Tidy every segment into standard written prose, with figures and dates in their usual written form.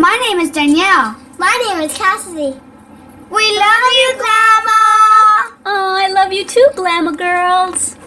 My name is Danielle. My name is Cassidy. We love you, Glama! Oh, I love you too, Glama girls.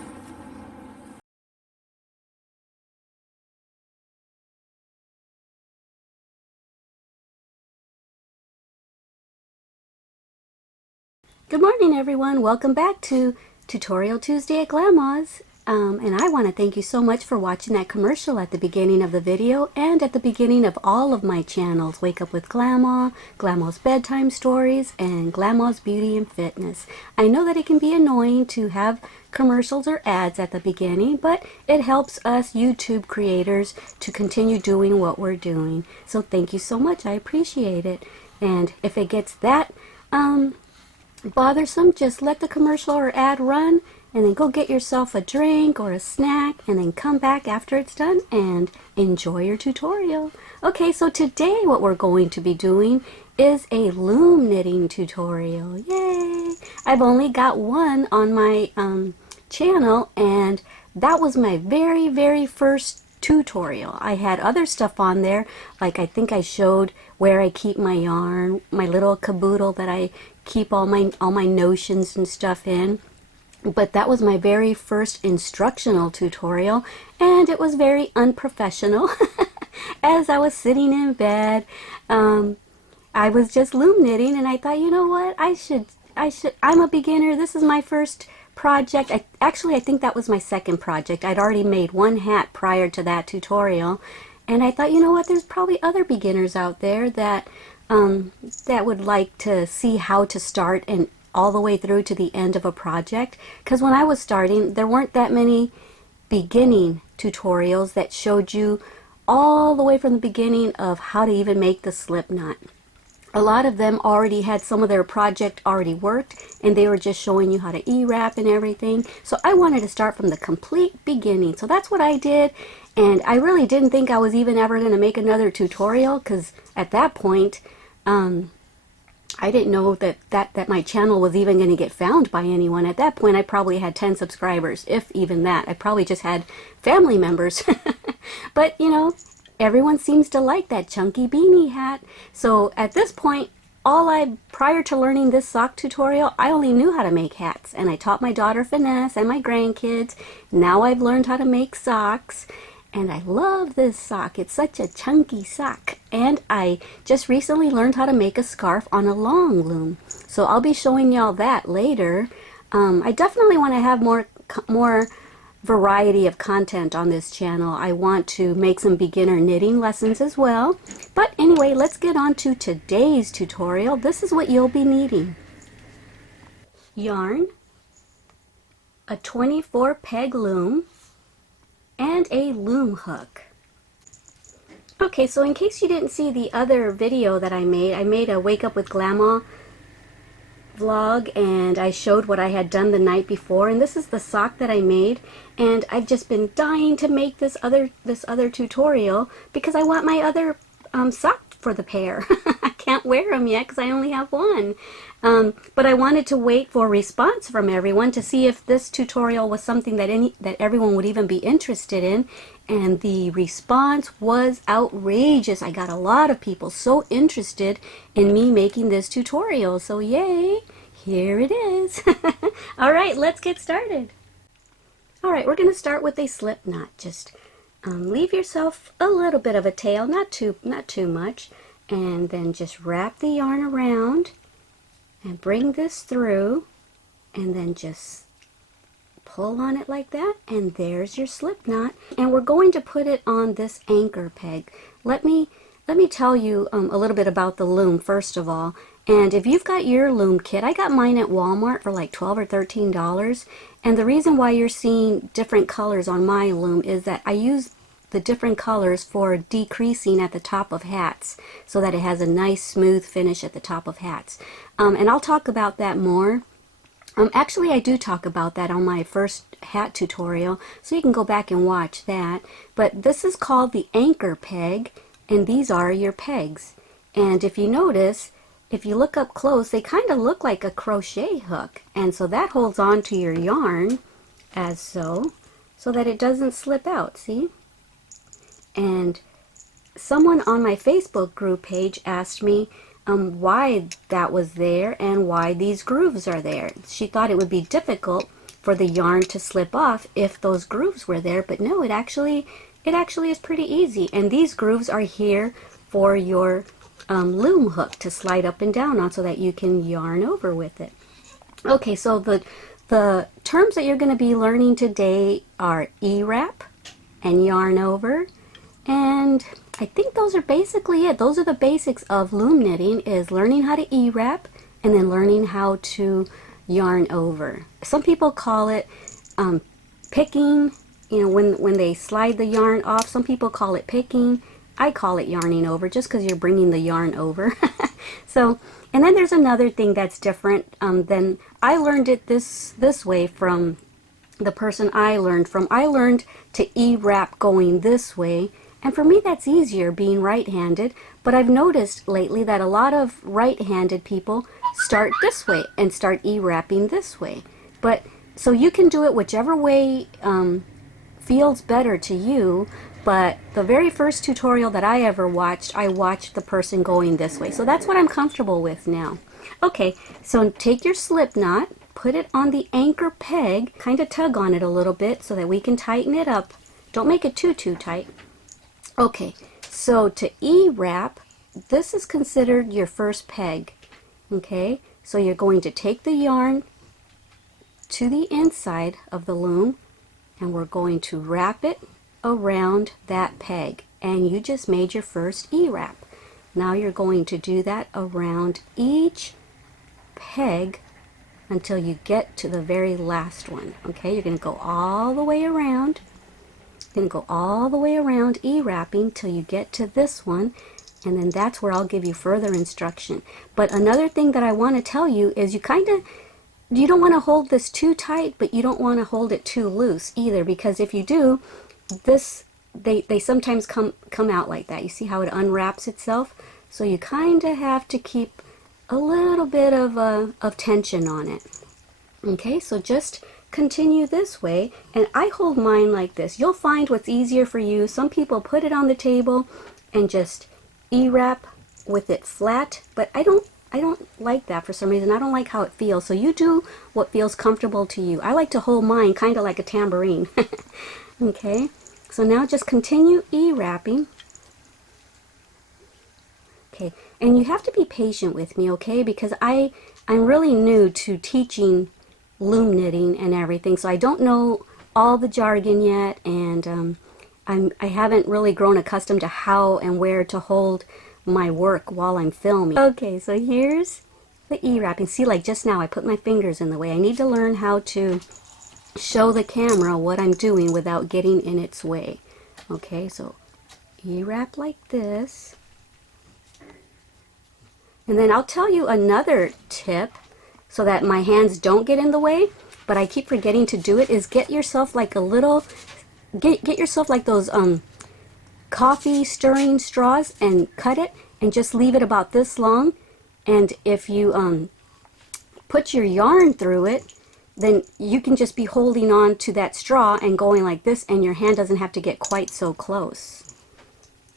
Good morning, everyone. Welcome back to Tutorial Tuesday at Glama's. And I want to thank you so much for watching that commercial at the beginning of the video and at the beginning of all of my channels. Wake Up with Glama, Glama's Bedtime Stories, and Glama's Beauty and Fitness. I know that it can be annoying to have commercials or ads at the beginning, but it helps us YouTube creators to continue doing what we're doing. So thank you so much. I appreciate it. And if it gets that bothersome, just let the commercial or ad run and then go get yourself a drink or a snack and then come back after it's done and enjoy your tutorial. Okay, so today what we're going to be doing is a loom knitting tutorial. Yay! I've only got one on my channel, and that was my very first tutorial. I had other stuff on there, like I think I showed where I keep my yarn, my little caboodle that I keep all my notions and stuff in. But that was my very first instructional tutorial, and it was very unprofessional. As I was sitting in bed, I was just loom knitting, and I thought, you know what, I'm a beginner. This is my first project. I think that was my second project. I'd already made one hat prior to that tutorial, and I thought, you know what, there's probably other beginners out there that would like to see how to start and all the way through to the end of a project. Because when I was starting, there weren't that many beginning tutorials that showed you all the way from the beginning of how to even make the slip knot. A lot of them already had some of their project already worked, and they were just showing you how to E-wrap and everything. So I wanted to start from the complete beginning. So that's what I did, and I really didn't think I was even ever going to make another tutorial, because at that point, I didn't know that my channel was even going to get found by anyone. At that point, I probably had 10 subscribers, if even that. I probably just had family members. But, you know, everyone seems to like that chunky beanie hat. So at this point, prior to learning this sock tutorial, I only knew how to make hats. And I taught my daughter Finesse and my grandkids. Now I've learned how to make socks. And I love this sock. It's such a chunky sock. And I just recently learned how to make a scarf on a long loom. So I'll be showing y'all that later. I definitely want to have more variety of content on this channel. I want to make some beginner knitting lessons as well. But anyway, let's get on to today's tutorial. This is what you'll be needing. Yarn, a 24 peg loom, and a loom hook. Okay, so in case you didn't see the other video that I made a Wake Up with Glama vlog, and I showed what I had done the night before, and this is the sock that I made, and I've just been dying to make this other tutorial because I want my other sock for the pair. I can't wear them yet because I only have one. But I wanted to wait for a response from everyone to see if this tutorial was something that everyone would even be interested in. And the response was outrageous. I got a lot of people so interested in me making this tutorial. So yay, here it is. Alright, let's get started. Alright, we're going to start with a slip knot. Just leave yourself a little bit of a tail, not too much, and then just wrap the yarn around and bring this through, and then just pull on it like that, and there's your slip knot. And we're going to put it on this anchor peg. Let me tell you a little bit about the loom first of all. And if you've got your loom kit, I got mine at Walmart for like $12 or $13. And the reason why you're seeing different colors on my loom is that I use the different colors for decreasing at the top of hats so that it has a nice smooth finish at the top of hats. And I'll talk about that more. Actually, I do talk about that on my first hat tutorial, so you can go back and watch that. But this is called the anchor peg, and these are your pegs. And if you notice, if you look up close, they kind of look like a crochet hook. And so that holds on to your yarn as so that it doesn't slip out, see? And someone on my Facebook group page asked me why that was there and why these grooves are there. She thought it would be difficult for the yarn to slip off if those grooves were there, but no, it actually is pretty easy. And these grooves are here for your loom hook to slide up and down on so that you can yarn over with it. Okay, so the terms that you're going to be learning today are E-wrap and yarn over, and I think those are basically it. Those are the basics of loom knitting, is learning how to E-wrap and then learning how to yarn over. Some people call it picking, you know, when they slide the yarn off. Some people call it picking. I call it yarning over just because you're bringing the yarn over. So, and then there's another thing that's different than I learned it this way from the person I learned from. I learned to E-wrap going this way, and for me that's easier being right-handed, but I've noticed lately that a lot of right-handed people start this way and start E-wrapping this way. But so you can do it whichever way feels better to you, but the very first tutorial that I ever watched, I watched the person going this way. So that's what I'm comfortable with now. Okay, so take your slip knot, put it on the anchor peg, kind of tug on it a little bit so that we can tighten it up. Don't make it too tight. Okay, so to E-wrap, this is considered your first peg. Okay, so you're going to take the yarn to the inside of the loom, and we're going to wrap it around that peg, and you just made your first E-wrap. Now you're going to do that around each peg until you get to the very last one. Okay, you're going to go all the way around. You're going to go all the way around E-wrapping till you get to this one, and then that's where I'll give you further instruction. But another thing that I want to tell you is you don't want to hold this too tight, but you don't want to hold it too loose either, because if you do, they sometimes come out like that. You see how it unwraps itself? So you kind of have to keep a little bit of tension on it. Okay, so just continue this way, and I hold mine like this. You'll find what's easier for you. Some people put it on the table and just E-wrap with it flat, but I don't like that for some reason. I don't like how it feels. So you do what feels comfortable to you. I like to hold mine kind of like a tambourine. Okay, so now just continue E-wrapping. Okay, and you have to be patient with me, okay, because I'm really new to teaching loom knitting and everything, so I don't know all the jargon yet, and I haven't really grown accustomed to how and where to hold my work while I'm filming. Okay, so here's the E-wrapping. See, like just now I put my fingers in the way. I need to learn how to show the camera what I'm doing without getting in its way. Okay, so E-wrap like this. And then I'll tell you another tip so that my hands don't get in the way, but I keep forgetting to do it, is get yourself like a little, get yourself like those coffee stirring straws and cut it and just leave it about this long. And if you put your yarn through it, then you can just be holding on to that straw and going like this, and your hand doesn't have to get quite so close.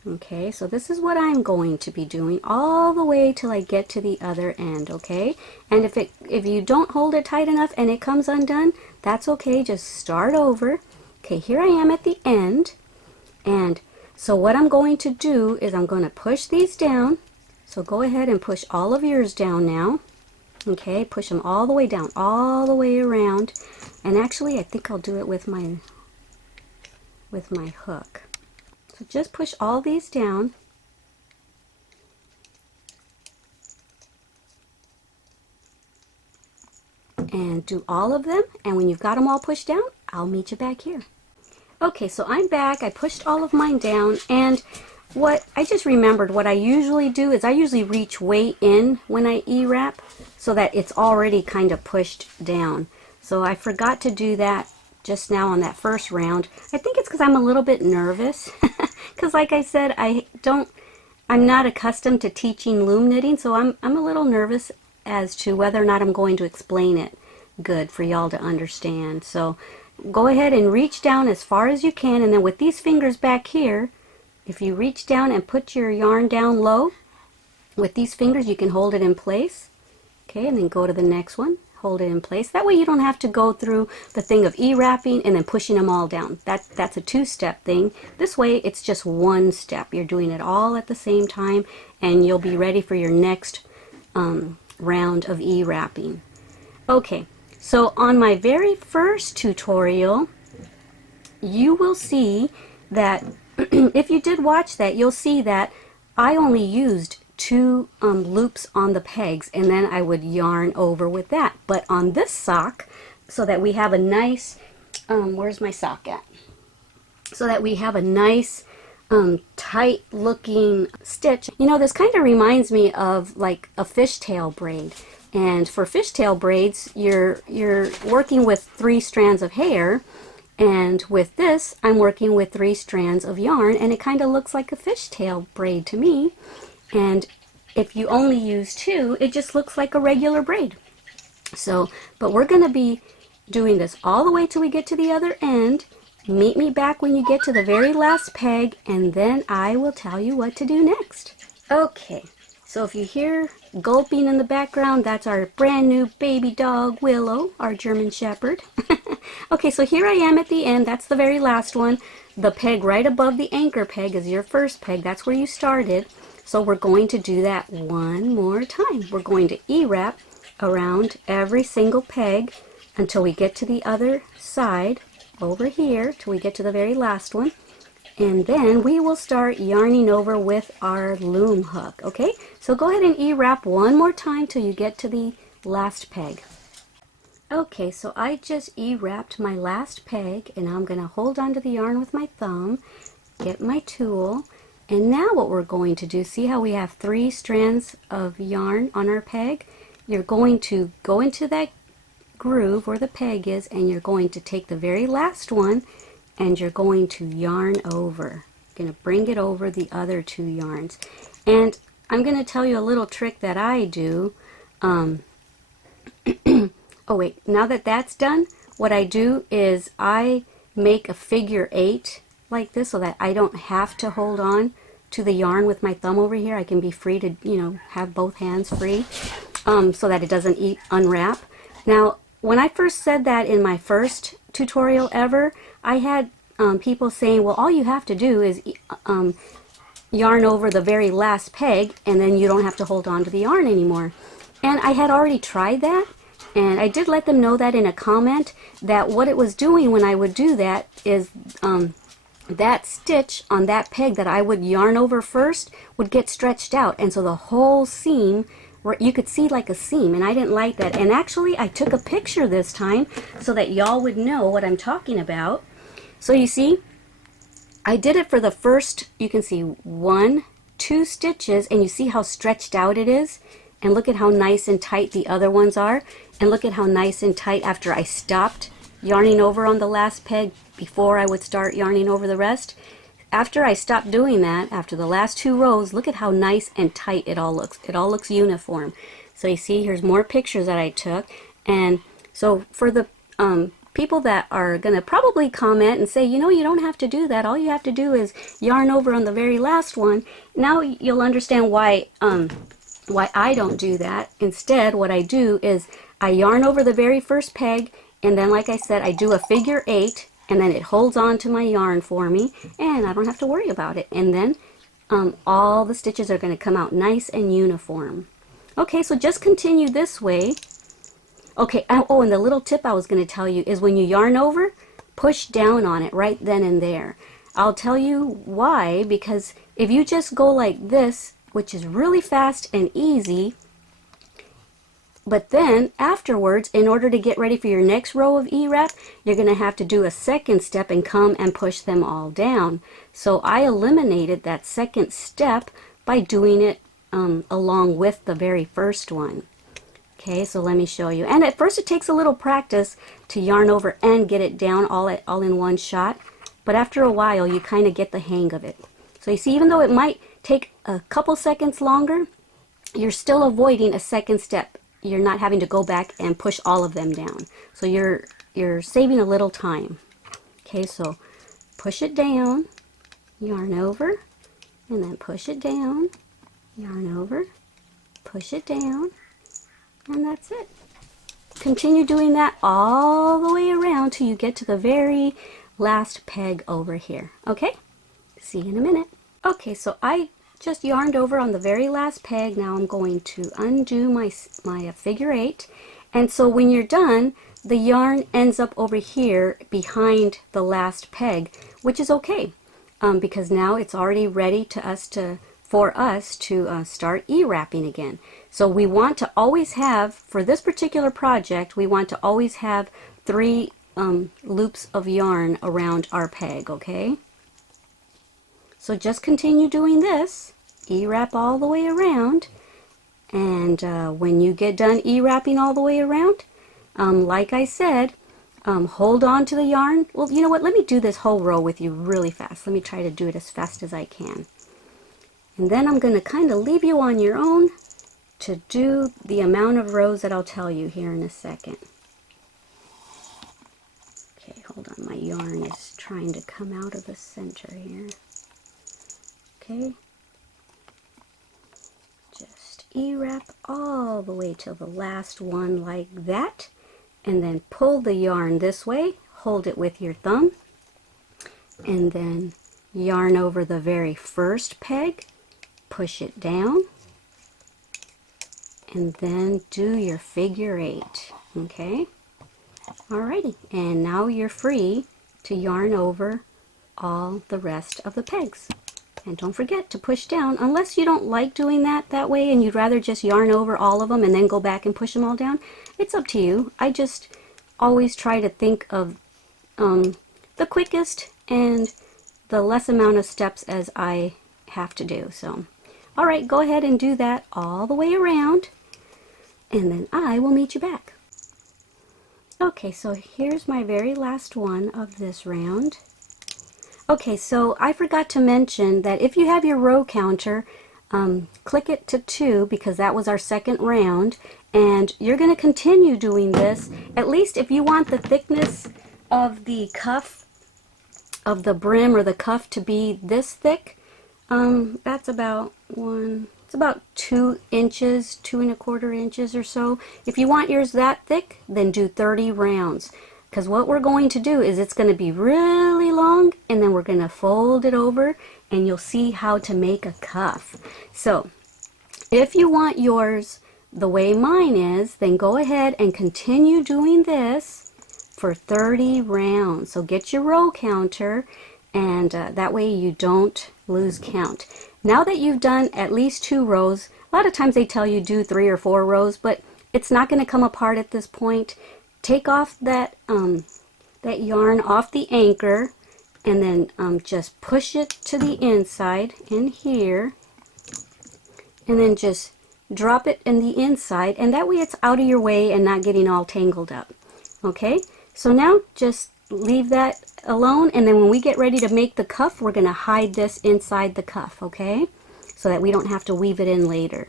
Okay, so this is what I'm going to be doing all the way till I get to the other end, okay? And if you don't hold it tight enough and it comes undone, that's okay, just start over. Okay, here I am at the end, and so what I'm going to do is I'm going to push these down. So go ahead and push all of yours down now. Okay, push them all the way down, all the way around. And actually, I think I'll do it with my hook. So just push all these down. And do all of them, and when you've got them all pushed down, I'll meet you back here. Okay, so I'm back. I pushed all of mine down, and what I just remembered, what I usually do is I usually reach way in when I E-wrap so that it's already kind of pushed down. So I forgot to do that just now on that first round. I think it's because I'm a little bit nervous because like I said, I'm not accustomed to teaching loom knitting, so I'm a little nervous as to whether or not I'm going to explain it good for y'all to understand. So go ahead and reach down as far as you can, and then with these fingers back here, if you reach down and put your yarn down low, with these fingers you can hold it in place. Okay, and then go to the next one, hold it in place. That way you don't have to go through the thing of E-wrapping and then pushing them all down. That's a two-step thing. This way it's just one step. You're doing it all at the same time, and you'll be ready for your next round of E-wrapping. Okay, so on my very first tutorial, you will see that if you did watch that, you'll see that I only used 2 loops on the pegs, and then I would yarn over with that. But on this sock, so that we have a nice, where's my sock at? So that we have a nice tight looking stitch. You know, this kind of reminds me of like a fishtail braid. And for fishtail braids, you're working with 3 strands of hair. And with this, I'm working with 3 strands of yarn, and it kind of looks like a fishtail braid to me. And if you only use 2, it just looks like a regular braid. So, but we're going to be doing this all the way till we get to the other end. Meet me back when you get to the very last peg, and then I will tell you what to do next. Okay, so if you hear gulping in the background, that's our brand new baby dog, Willow, our German Shepherd. Okay, so here I am at the end. That's the very last one. The peg right above the anchor peg is your first peg. That's where you started. So we're going to do that one more time. We're going to E-wrap around every single peg until we get to the other side over here, till we get to the very last one. And then we will start yarning over with our loom hook. Okay, so go ahead and E-wrap one more time till you get to the last peg. Okay, so I just E-wrapped my last peg, and I'm going to hold onto the yarn with my thumb, get my tool, and now what we're going to do, see how we have 3 strands of yarn on our peg? You're going to go into that groove where the peg is, and you're going to take the very last one, and you're going to yarn over. You're going to bring it over the other 2 yarns. And I'm going to tell you a little trick that I do. Oh wait, now that that's done, what I do is I make a figure 8 like this so that I don't have to hold on to the yarn with my thumb over here. I can be free to, you know, have both hands free so that it doesn't unwrap. Now, when I first said that in my first tutorial ever, I had people saying, well, all you have to do is yarn over the very last peg, and then you don't have to hold on to the yarn anymore. And I had already tried that. And I did let them know that in a comment, that what it was doing when I would do that is that stitch on that peg that I would yarn over first would get stretched out. And so the whole seam, where you could see like a seam, and I didn't like that. And actually I took a picture this time so that y'all would know what I'm talking about. So you see, I did it for the first, you can see 1, 2 stitches, and you see how stretched out it is? And look at how nice and tight the other ones are. And look at how nice and tight after I stopped yarning over on the last peg before I would start yarning over the rest. After I stopped doing that, after the last 2 rows, look at how nice and tight it all looks. It all looks uniform. So you see, here's more pictures that I took. And so for the people that are going to probably comment and say, you know, you don't have to do that. All you have to do is yarn over on the very last one. Now you'll understand why I don't do that. Instead, what I do is I yarn over the very first peg, and then, like I said, I do a figure 8, and then it holds on to my yarn for me, and I don't have to worry about it. And then all the stitches are going to come out nice and uniform. Okay, so just continue this way. Okay, oh, and the little tip I was going to tell you is when you yarn over, push down on it right then and there. I'll tell you why, because if you just go like this, which is really fast and easy, but then afterwards, in order to get ready for your next row of E-wrap, you're going to have to do a second step and come and push them all down. So I eliminated that second step by doing it along with the very first one. Okay, so let me show you. And at first it takes a little practice to yarn over and get it down all in one shot, but after a while you kind of get the hang of it. So you see, even though it might take a couple seconds longer, you're still avoiding a second step. You're not having to go back and push all of them down. So you're saving a little time. Okay, so push it down, yarn over, and then push it down, yarn over, push it down, and that's it. Continue doing that all the way around till you get to the very last peg over here. Okay? See you in a minute. Okay, so I just yarned over on the very last peg. Now I'm going to undo my figure 8. And so when you're done, the yarn ends up over here behind the last peg, which is okay, because now it's already ready for us to start E-wrapping again. So we want to always have, for this particular project, we want to always have 3 loops of yarn around our peg, okay? So just continue doing this, E-wrap all the way around, and when you get done E-wrapping all the way around, like I said, hold on to the yarn. Well, you know what, let me do this whole row with you really fast. Let me try to do it as fast as I can. And then I'm going to kind of leave you on your own to do the amount of rows that I'll tell you here in a second. Okay, hold on, my yarn is trying to come out of the center here. Okay, just E-wrap all the way till the last one like that, and then pull the yarn this way, hold it with your thumb, and then yarn over the very first peg, push it down, and then do your figure 8. Okay, alrighty, and now you're free to yarn over all the rest of the pegs. And don't forget to push down, unless you don't like doing that way and you'd rather just yarn over all of them and then go back and push them all down. It's up to you. I just always try to think of the quickest and the less amount of steps as I have to do. So, alright, go ahead and do that all the way around, and then I will meet you back. Okay, so here's my very last one of this round. Okay, so I forgot to mention that if you have your row counter, click it to 2 because that was our second round, and you're going to continue doing this, at least if you want the thickness of the cuff, of the brim or the cuff to be this thick. That's about it's about 2 inches, 2¼ inches or so. If you want yours that thick, then do 30 rounds. Because what we're going to do is it's going to be really long, and then we're going to fold it over, and you'll see how to make a cuff. So if you want yours the way mine is, then go ahead and continue doing this for 30 rounds. So get your row counter, and that way you don't lose count. Now that you've done at least 2 rows, a lot of times they tell you do 3 or 4 rows, but it's not going to come apart at this point. Take off that yarn off the anchor, and then just push it to the inside in here, and then just drop it in the inside, and that way it's out of your way and not getting all tangled up. Okay, so now just leave that alone, and then when we get ready to make the cuff, we're going to hide this inside the cuff, okay, so that we don't have to weave it in later.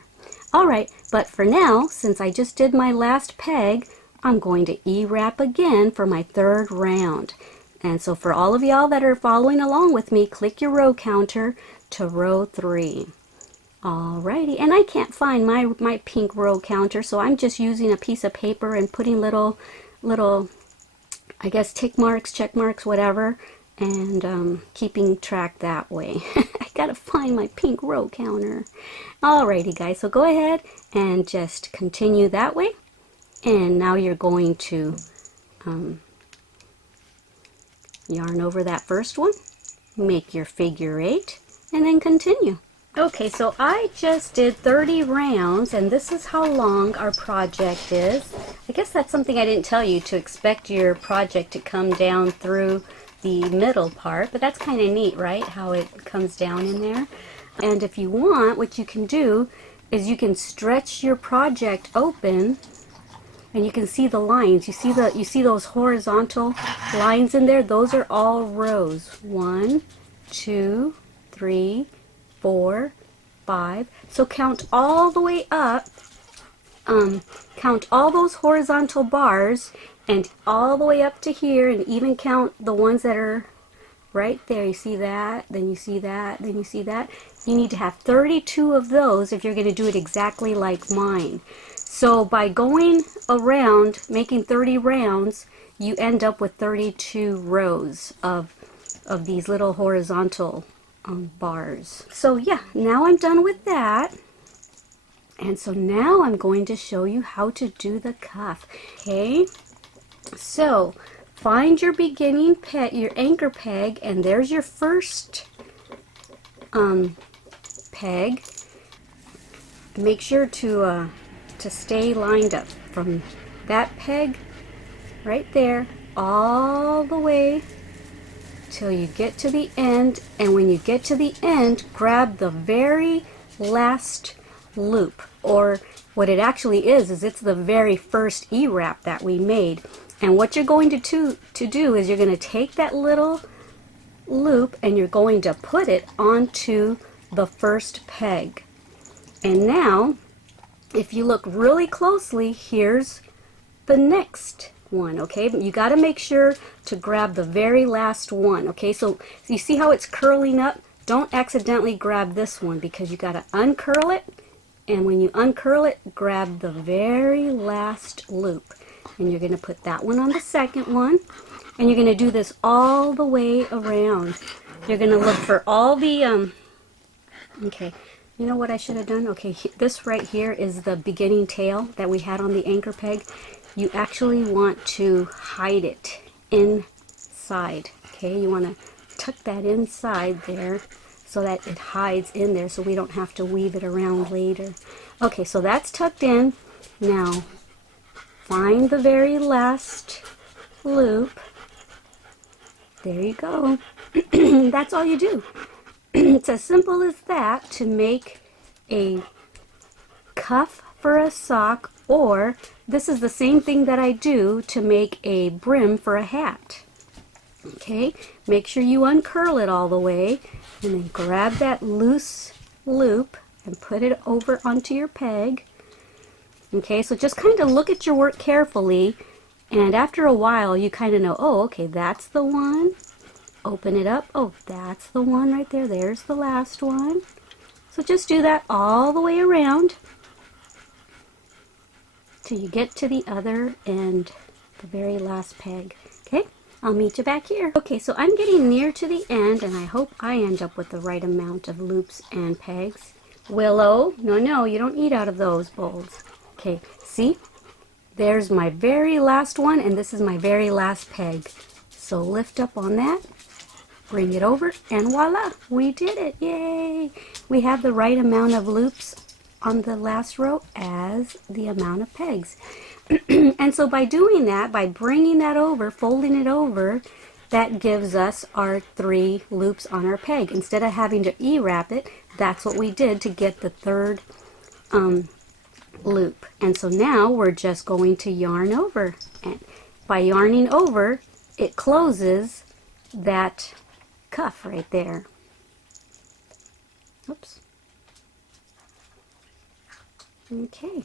Alright, but for now, since I just did my last peg, I'm going to E-wrap again for my 3rd round. And so for all of y'all that are following along with me, click your row counter to row 3. Alrighty, and I can't find my pink row counter, so I'm just using a piece of paper and putting little I guess tick marks, check marks, whatever, and keeping track that way. I gotta find my pink row counter. Alrighty guys, so go ahead and just continue that way. And now you're going to yarn over that first one, make your figure 8, and then continue. Okay, so I just did 30 rounds, and this is how long our project is. I guess that's something I didn't tell you, to expect your project to come down through the middle part, but that's kind of neat, right? How it comes down in there. And if you want, what you can do is you can stretch your project open, and you can see the lines. You see those horizontal lines in there? Those are all rows. 1, 2, 3, 4, 5. So count all the way up. Count all those horizontal bars and all the way up to here, and even count the ones that are right there. You see that, then you see that, then you see that. You need to have 32 of those if you're going to do it exactly like mine. So by going around, making 30 rounds, you end up with 32 rows of these little horizontal bars. So yeah, now I'm done with that. And so now I'm going to show you how to do the cuff. Okay, so find your beginning peg, your anchor peg, and there's your first peg. Make sure to stay lined up from that peg right there all the way till you get to the end. And when you get to the end, grab the very last loop, or what it actually is it's the very first E-wrap that we made. And what you're going to do is you're going to take that little loop and you're going to put it onto the first peg. And now if you look really closely, here's the next one. Okay, but you got to make sure to grab the very last one. Okay, so you see how it's curling up? Don't accidentally grab this one, because you got to uncurl it, and when you uncurl it, grab the very last loop, and you're going to put that one on the second one, and you're going to do this all the way around. You're going to look for all the okay, you know what I should have done? Okay, this right here is the beginning tail that we had on the anchor peg. You actually want to hide it inside. Okay, you want to tuck that inside there so that it hides in there, so we don't have to weave it around later. Okay, so that's tucked in. Now find the very last loop. There you go. That's all you do. It's as simple as that to make a cuff for a sock, or this is the same thing that I do to make a brim for a hat. Okay, make sure you uncurl it all the way, and then grab that loose loop and put it over onto your peg. Okay, so just kind of look at your work carefully, and after a while you kind of know, oh, okay, that's the one. Open it up. Oh, that's the one right there. There's the last one. So just do that all the way around till you get to the other end, the very last peg. Okay, I'll meet you back here. Okay, so I'm getting near to the end, and I hope I end up with the right amount of loops and pegs. Willow, no, you don't eat out of those bowls. Okay, see? There's my very last one, and this is my very last peg. So lift up on that, bring it over, and voila, we did it. Yay! We have the right amount of loops on the last row as the amount of pegs. And so by doing that, by bringing that over, folding it over, that gives us our 3 loops on our peg. Instead of having to E-wrap it, that's what we did to get the third loop. And so now we're just going to yarn over. And by yarning over, it closes that cuff right there. Oops. Okay.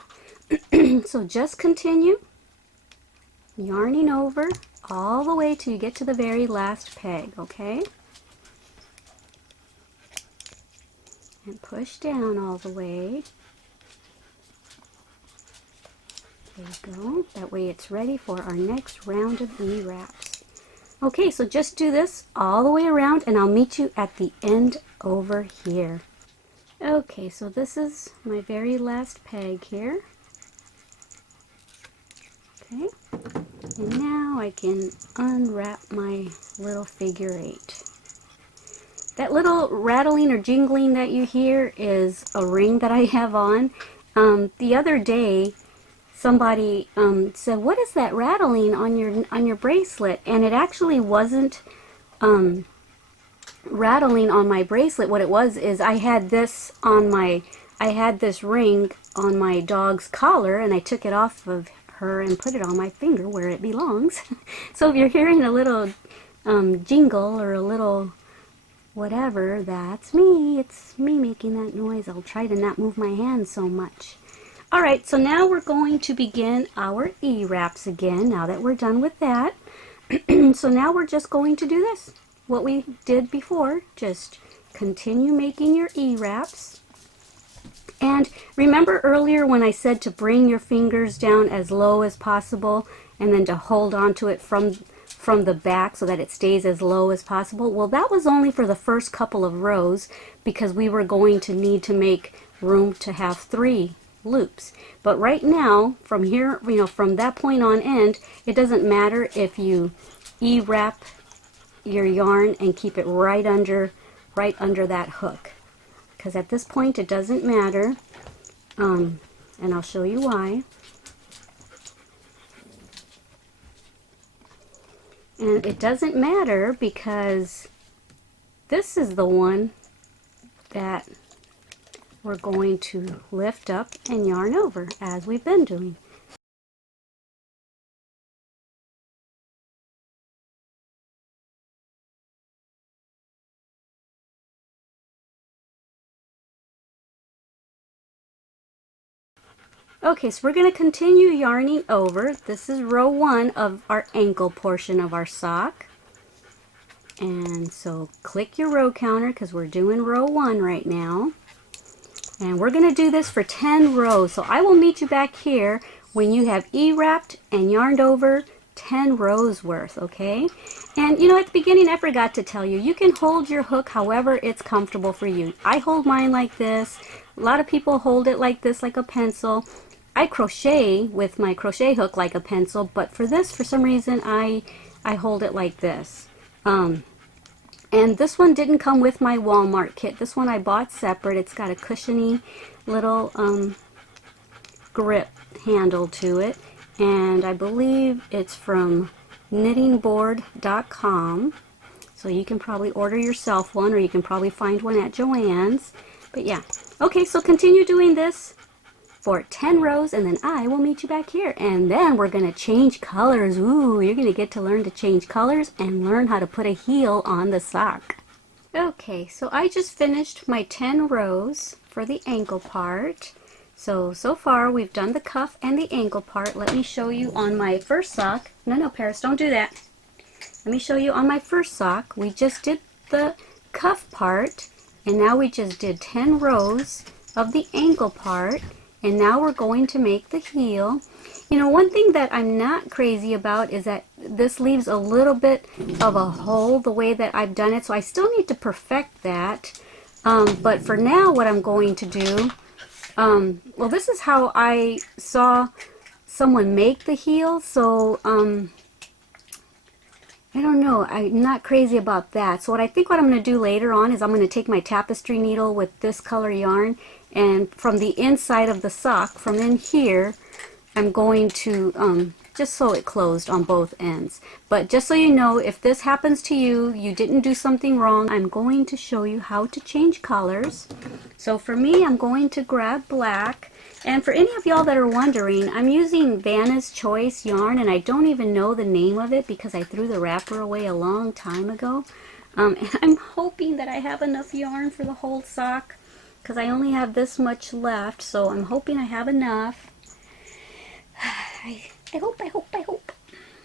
So just continue yarning over all the way till you get to the very last peg, okay? And push down all the way. There you go. That way it's ready for our next round of E-wraps. Okay, so just do this all the way around, and I'll meet you at the end over here. Okay, so this is my very last peg here. Okay, and now I can unwrap my little figure 8. That little rattling or jingling that you hear is a ring that I have on. The other day, somebody said, "What is that rattling on your bracelet?" And it actually wasn't rattling on my bracelet. What it was is I had this ring on my dog's collar, and I took it off of her and put it on my finger where it belongs. So if you're hearing a little jingle or a little whatever, that's me. It's me making that noise. I'll try to not move my hands so much. Alright, so now we're going to begin our E-wraps again, now that we're done with that. So now we're just going to do this. what we did before. Just continue making your E-wraps. And remember earlier when I said to bring your fingers down as low as possible and then to hold on to it from the back so that it stays as low as possible? Well, that was only for the first couple of rows because we were going to need to make room to have 3 loops. But right now, from here, from that point on end, it doesn't matter if you E-wrap your yarn and keep it right under that hook. Because at this point it doesn't matter, and I'll show you why. And it doesn't matter because this is the one that we're going to lift up and yarn over as we've been doing. Okay, so we're going to continue yarning over. This is row 1 of our ankle portion of our sock. And so click your row counter because we're doing row 1 right now. And we're going to do this for 10 rows. So I will meet you back here when you have E-wrapped and yarned over 10 rows worth, okay? And at the beginning I forgot to tell you, you can hold your hook however it's comfortable for you. I hold mine like this. A lot of people hold it like this, like a pencil. I crochet with my crochet hook like a pencil, but for this, for some reason, I hold it like this. And this one didn't come with my Walmart kit. This one I bought separate. It's got a cushiony little grip handle to it, and I believe it's from knittingboard.com. So you can probably order yourself one, or you can probably find one at Joann's. But yeah, okay, so continue doing this for 10 rows, and then I will meet you back here. And then we're going to change colors. Ooh, you're going to get to learn to change colors and learn how to put a heel on the sock. Okay, so I just finished my 10 rows for the ankle part. So far we've done the cuff and the ankle part. Let me show you on my first sock. No, Paris, don't do that. Let me show you on my first sock. We just did the cuff part, and now we just did 10 rows of the ankle part. And now we're going to make the heel. One thing that I'm not crazy about is that this leaves a little bit of a hole the way that I've done it. So I still need to perfect that. But for now, what I'm going to do, well, this is how I saw someone make the heel. So I don't know. I'm not crazy about that. So what I'm going to do later on is I'm going to take my tapestry needle with this color yarn, and from the inside of the sock, from in here, I'm going to, just sew it closed on both ends. But just so you know, if this happens to you, you didn't do something wrong. I'm going to show you how to change colors. So for me, I'm going to grab black. And for any of y'all that are wondering, I'm using Vanna's Choice yarn, and I don't even know the name of it because I threw the wrapper away a long time ago. And I'm hoping that I have enough yarn for the whole sock, because I only have this much left, so I'm hoping I have enough. I hope.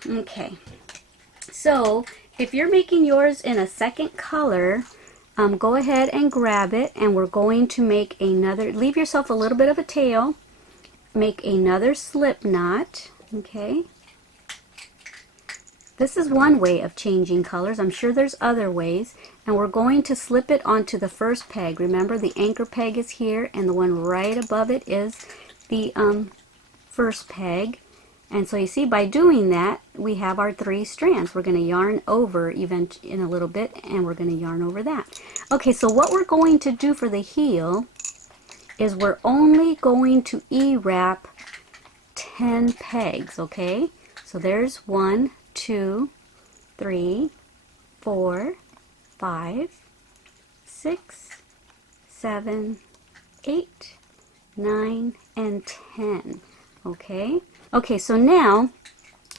Okay, so if you're making yours in a second color, go ahead and grab it, and we're going to make another, leave yourself a little bit of a tail, make another slip knot, okay? This is one way of changing colors. I'm sure there's other ways. And we're going to slip it onto the first peg. Remember, the anchor peg is here, and the one right above it is the first peg. And so you see, by doing that, we have our 3 strands. We're going to yarn over even in a little bit, and we're going to yarn over that. Okay, so what we're going to do for the heel is we're only going to E-wrap 10 pegs, okay? So there's 1, 2, 3, 4, 5, 6, 7, 8, 9, and 10. Okay? Okay, so now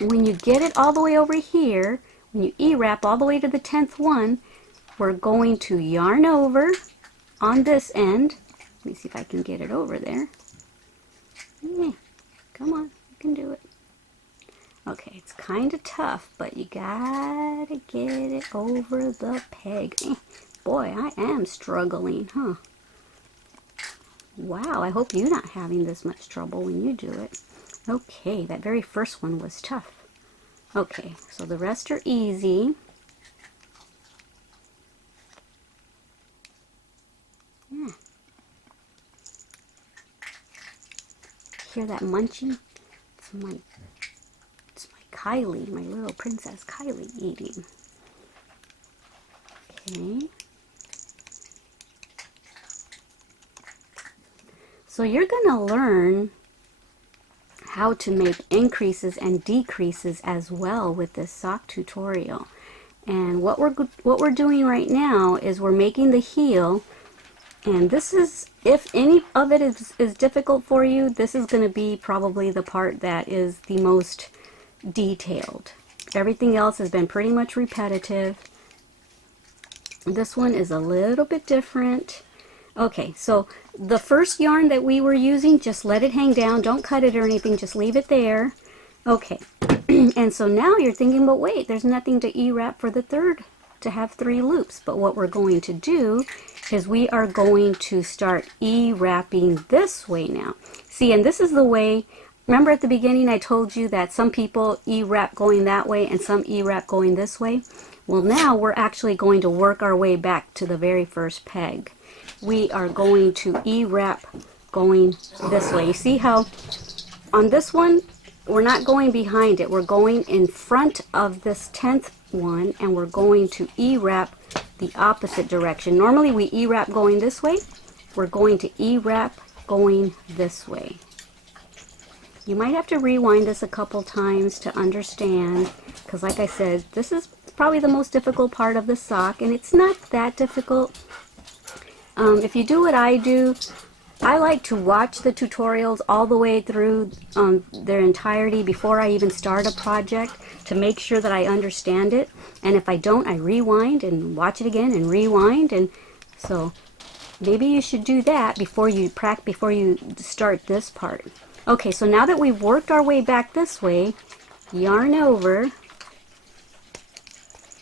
when you get it all the way over here, when you E-wrap all the way to the 10th one, we're going to yarn over on this end. Let me see if I can get it over there. Yeah, come on, you can do it. Okay, it's kind of tough, but you gotta get it over the peg. Boy, I am struggling, huh? Wow, I hope you're not having this much trouble when you do it. Okay, that very first one was tough. Okay, so the rest are easy. Yeah. Hear that munching? It's my Kylie, my little princess Kylie eating. Okay. So you're gonna learn how to make increases and decreases as well with this sock tutorial. And what we're doing right now is we're making the heel, and this is, if any of it is difficult for you, this is going to be probably the part that is the most detailed. Everything else has been pretty much repetitive. This one is a little bit different. Okay, so the first yarn that we were using, just let it hang down. Don't cut it or anything, just leave it there. Okay, and so now you're thinking, but wait, there's nothing to E-wrap for the third to have 3 loops. But what we're going to do is we are going to start E-wrapping this way now. See, and this is the way, remember at the beginning I told you that some people E-wrap going that way and some E-wrap going this way? Well, now we're actually going to work our way back to the very first peg. We are going to E-wrap going this way. You see how on this one, we're not going behind it. We're going in front of this 10th one, and we're going to E-wrap the opposite direction. Normally we E-wrap going this way. We're going to E-wrap going this way. You might have to rewind this a couple times to understand, because like I said, this is probably the most difficult part of the sock, and it's not that difficult. If you do what I do, I like to watch the tutorials all the way through their entirety before I even start a project to make sure that I understand it. And if I don't, I rewind and watch it again and rewind. And so maybe you should do that before you start this part. Okay, so now that we've worked our way back this way, yarn over.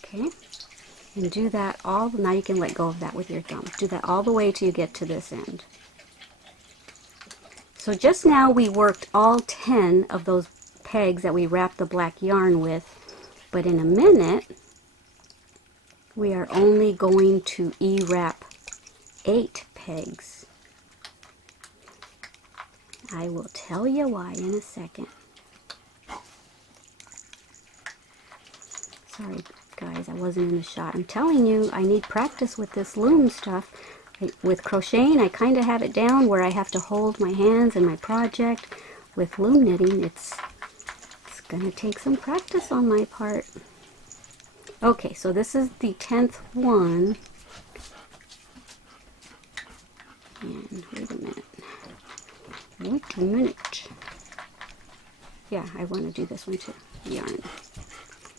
Okay. And do that all, now you can let go of that with your thumb. Do that all the way till you get to this end. So just now we worked all 10 of those pegs that we wrapped the black yarn with, but in a minute we are only going to E-wrap 8 pegs. I will tell you why in a second. Sorry guys, I wasn't in the shot. I'm telling you, I need practice with this loom stuff. With crocheting, I kind of have it down where I have to hold my hands in my project. With loom knitting, it's going to take some practice on my part. Okay, so this is the 10th one. And wait a minute. Wait a minute. Yeah, I want to do this one too. Yarn.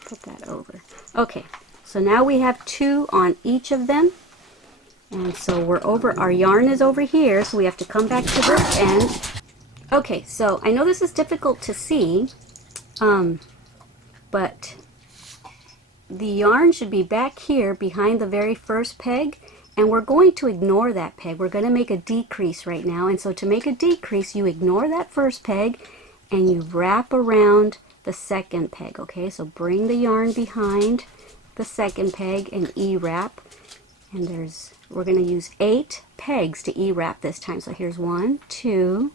Put that over. Okay, so now we have 2 on each of them. And so we're over, our yarn is over here, so we have to come back to this end. Okay, so I know this is difficult to see, but the yarn should be back here behind the very first peg, and we're going to ignore that peg. We're going to make a decrease right now, and so to make a decrease, you ignore that first peg, and you wrap around the second peg, okay? So bring the yarn behind the second peg and E-wrap, and we're going to use 8 pegs to E-wrap this time. So here's 1, 2,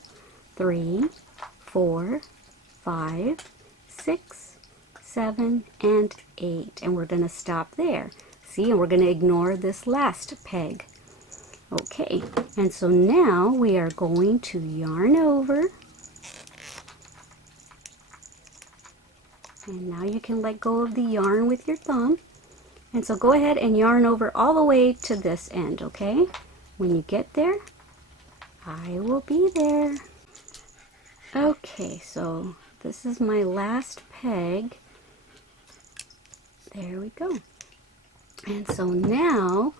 3, 4, 5, 6, 7, and 8. And we're going to stop there. See, and we're going to ignore this last peg. Okay, and so now we are going to yarn over. And now you can let go of the yarn with your thumb. And so go ahead and yarn over all the way to this end, okay? When you get there, I will be there. Okay, so this is my last peg. There we go. And so now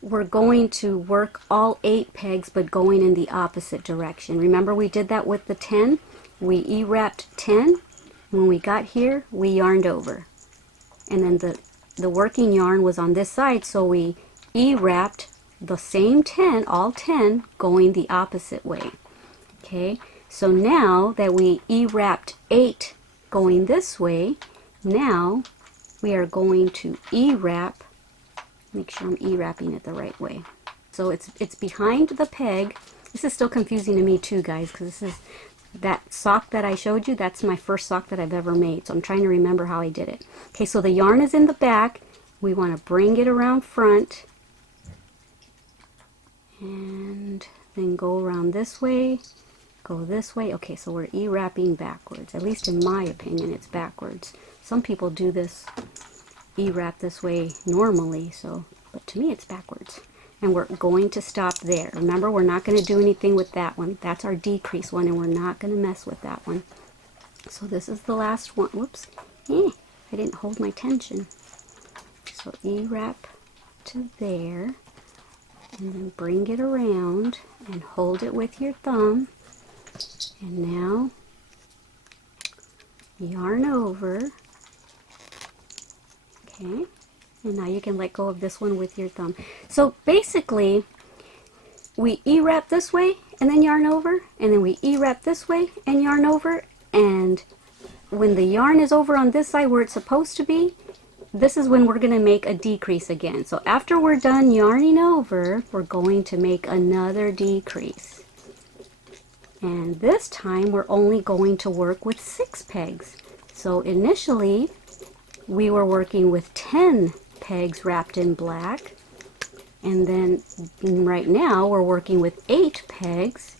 we're going to work all 8 pegs, but going in the opposite direction. Remember we did that with the 10? We E-wrapped 10, When we got here, we yarned over. And then the working yarn was on this side, so we E-wrapped the same 10, all 10, going the opposite way. Okay, so now that we E-wrapped 8 going this way, now we are going to E-wrap, make sure I'm E-wrapping it the right way. So it's behind the peg. This is still confusing to me too, guys, because this is that sock that I showed you. That's my first sock that I've ever made, so I'm trying to remember how I did it. Okay, so the yarn is in the back. We want to bring it around front and then go around this way, go this way. Okay, so we're E-wrapping backwards. At least in my opinion, it's backwards. Some people do this E-wrap this way normally, so, but to me it's backwards. And we're going to stop there. Remember, we're not going to do anything with that one. That's our decrease one, and we're not going to mess with that one. So this is the last one. Whoops. I didn't hold my tension. So E-wrap to there, and then bring it around and hold it with your thumb. And now yarn over. Okay. And now you can let go of this one with your thumb. So basically, we E-wrap this way and then yarn over, and then we E-wrap this way and yarn over, and when the yarn is over on this side where it's supposed to be, this is when we're going to make a decrease again. So after we're done yarning over, we're going to make another decrease. And this time we're only going to work with 6 pegs. So initially we were working with 10 pegs wrapped in black, and then right now we're working with 8 pegs.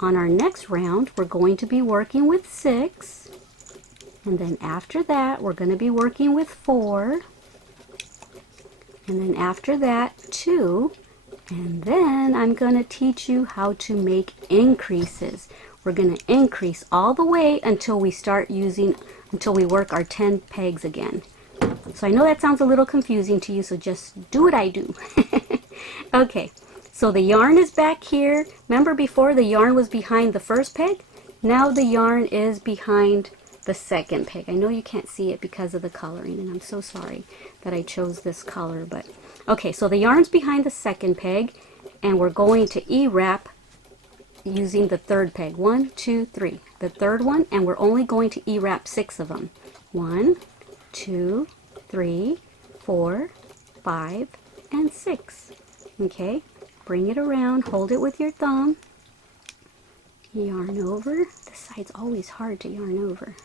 On our next round we're going to be working with 6. And then after that, we're going to be working with 4. And then after that, 2. And then I'm going to teach you how to make increases. We're going to increase all the way until we start using, until we work our 10 pegs again. So I know that sounds a little confusing to you, so just do what I do. Okay, so the yarn is back here. Remember before the yarn was behind the first peg? Now the yarn is behind the second peg. I know you can't see it because of the coloring, and I'm so sorry that I chose this color, but okay, so the yarn's behind the second peg, and we're going to E-wrap using the third peg. 1, 2, 3. The third one, and we're only going to E-wrap 6 of them. 1, 2, 3, 4, 5, and 6. Okay, bring it around, hold it with your thumb, yarn over. This side's always hard to yarn over.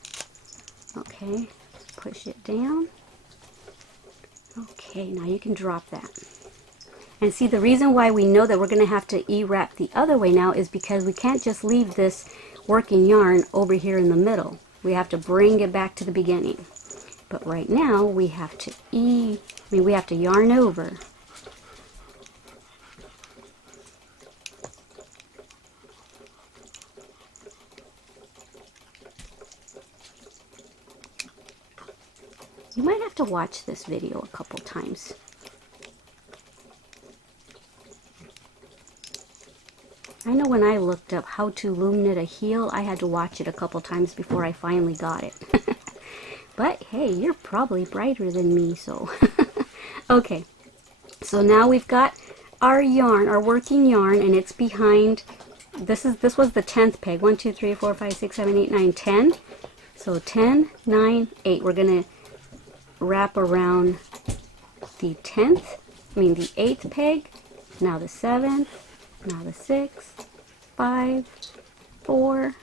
Okay, push it down. Okay, now you can drop that. And see, the reason why we know that we're going to have to E-wrap the other way now is because we can't just leave this working yarn over here in the middle. We have to bring it back to the beginning. But right now we have to we have to yarn over. You might have to watch this video a couple times. I know when I looked up how to loom knit a heel, I had to watch it a couple times before I finally got it. But hey, you're probably brighter than me, so. Okay, so now we've got our yarn, our working yarn, and it's behind, this was the 10th peg. 1, 2, 3, 4, 5, 6, 7, 8, 9, 10. So 10, 9, 8. We're going to wrap around the 8th peg, now the 7th, now the 6th, 5, 4,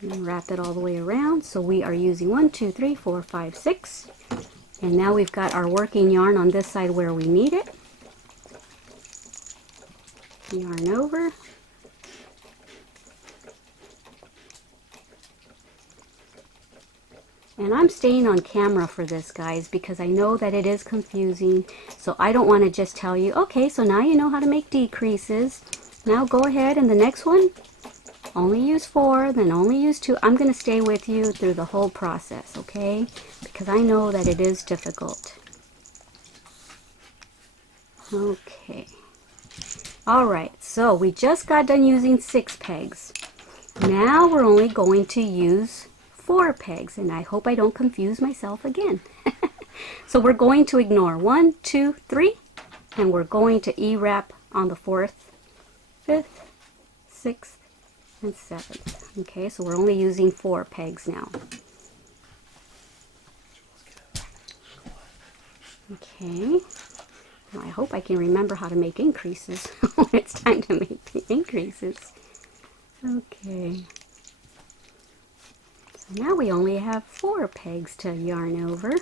and wrap it all the way around. So we are using 1, 2, 3, 4, 5, 6, and now we've got our working yarn on this side where we need it. Yarn over. And I'm staying on camera for this, guys, because I know that it is confusing. So I don't want to just tell you, okay, so now you know how to make decreases. Now go ahead and the next one, only use 4, then only use 2. I'm going to stay with you through the whole process, okay? Because I know that it is difficult. Okay. Alright, so we just got done using 6 pegs. Now we're only going to use 4 pegs, and I hope I don't confuse myself again. So we're going to ignore 1, 2, 3, and we're going to E-wrap on the 4th, 5th, 6th, and 7th. Okay, so we're only using 4 pegs now. Okay, now I hope I can remember how to make increases when it's time to make the increases. Okay, so now we only have 4 pegs to yarn over.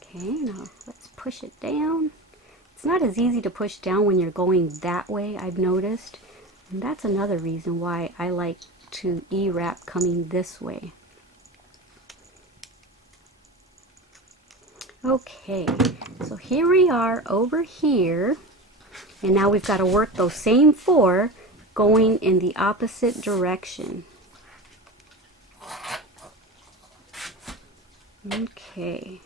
Okay, now let's push it down. It's not as easy to push down when you're going that way, I've noticed. And that's another reason why I like to E-wrap coming this way. Okay, so here we are over here. And now we've got to work those same 4 going in the opposite direction. Okay.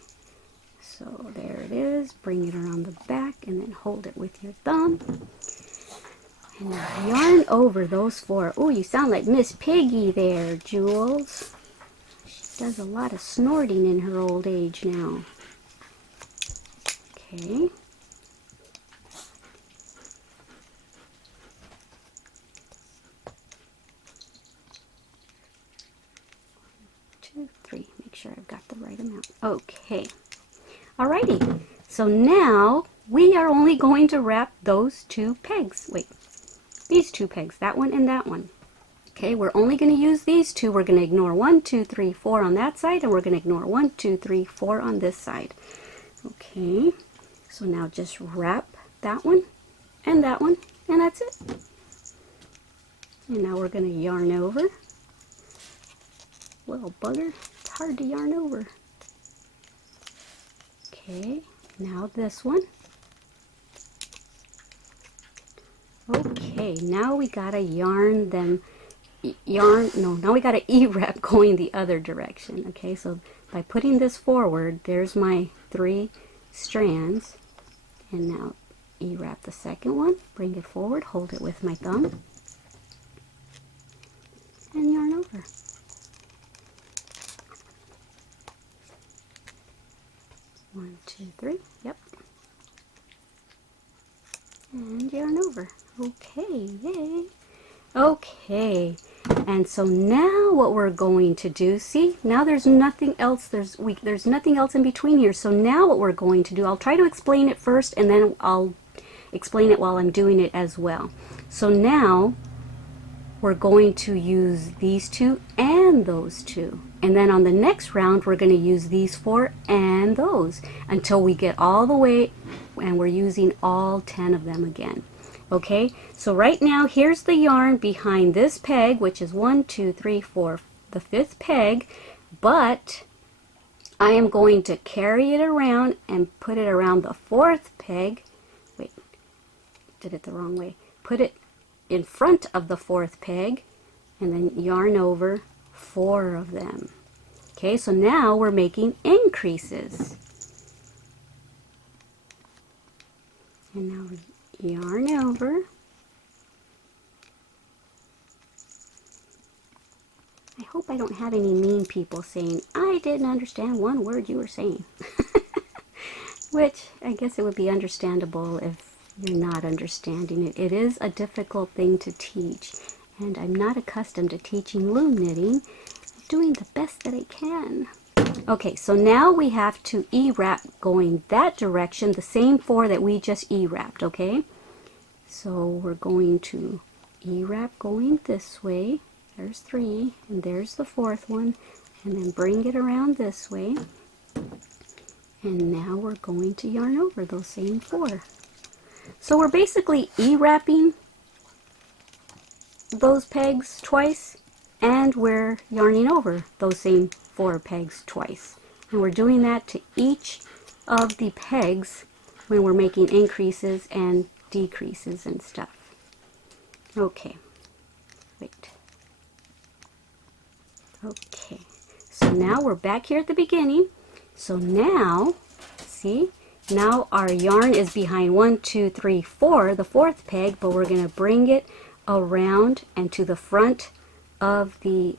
So there it is, bring it around the back and then hold it with your thumb. And now yarn over those 4. Oh, you sound like Miss Piggy there, Jules. She does a lot of snorting in her old age now. Okay. Two, three. Make sure I've got the right amount. Okay. Alrighty, so now we are only going to wrap those 2 pegs. Wait, these 2 pegs, that one and that one. Okay, we're only going to use these 2. We're going to ignore 1, 2, 3, 4 on that side, and we're going to ignore 1, 2, 3, 4 on this side. Okay, so now just wrap that one, and that's it. And now we're going to yarn over. Little bugger, it's hard to yarn over. Okay, now this one. Okay, now we gotta yarn them, now we gotta E-wrap going the other direction. Okay, so by putting this forward, there's my 3 strands, and now E-wrap the second one, bring it forward, hold it with my thumb, and yarn over. One, two, three. Yep. And yarn over. Okay, yay. Okay, and so now what we're going to do, see, now there's nothing else, there's nothing else in between here. So now what we're going to do, I'll try to explain it first and then I'll explain it while I'm doing it as well. So now we're going to use these 2 and those 2. And then on the next round, we're going to use these 4 and those until we get all the way and we're using all 10 of them again. Okay, so right now, here's the yarn behind this peg, which is 1, 2, 3, 4, the 5th peg, but I am going to carry it around and put it around the 4th peg. Wait, did it the wrong way. Put it in front of the 4th peg and then yarn over 4 of them. Okay, so now we're making increases. And now we yarn over. I hope I don't have any mean people saying, I didn't understand one word you were saying. Which I guess it would be understandable if you're not understanding it. It is a difficult thing to teach, and I'm not accustomed to teaching loom knitting. I'm doing the best that I can. Okay, so now we have to E-wrap going that direction, the same 4 that we just E-wrapped, okay? So we're going to E-wrap going this way. There's 3, and there's the 4th one, and then bring it around this way. And now we're going to yarn over those same 4. So we're basically E-wrapping those pegs twice, and we're yarning over those same 4 pegs twice. And we're doing that to each of the pegs when we're making increases and decreases and stuff. Okay, wait. Okay, so now we're back here at the beginning. So now, see, now our yarn is behind 1, 2, 3, 4, the 4th peg, but we're going to bring it around and to the front of the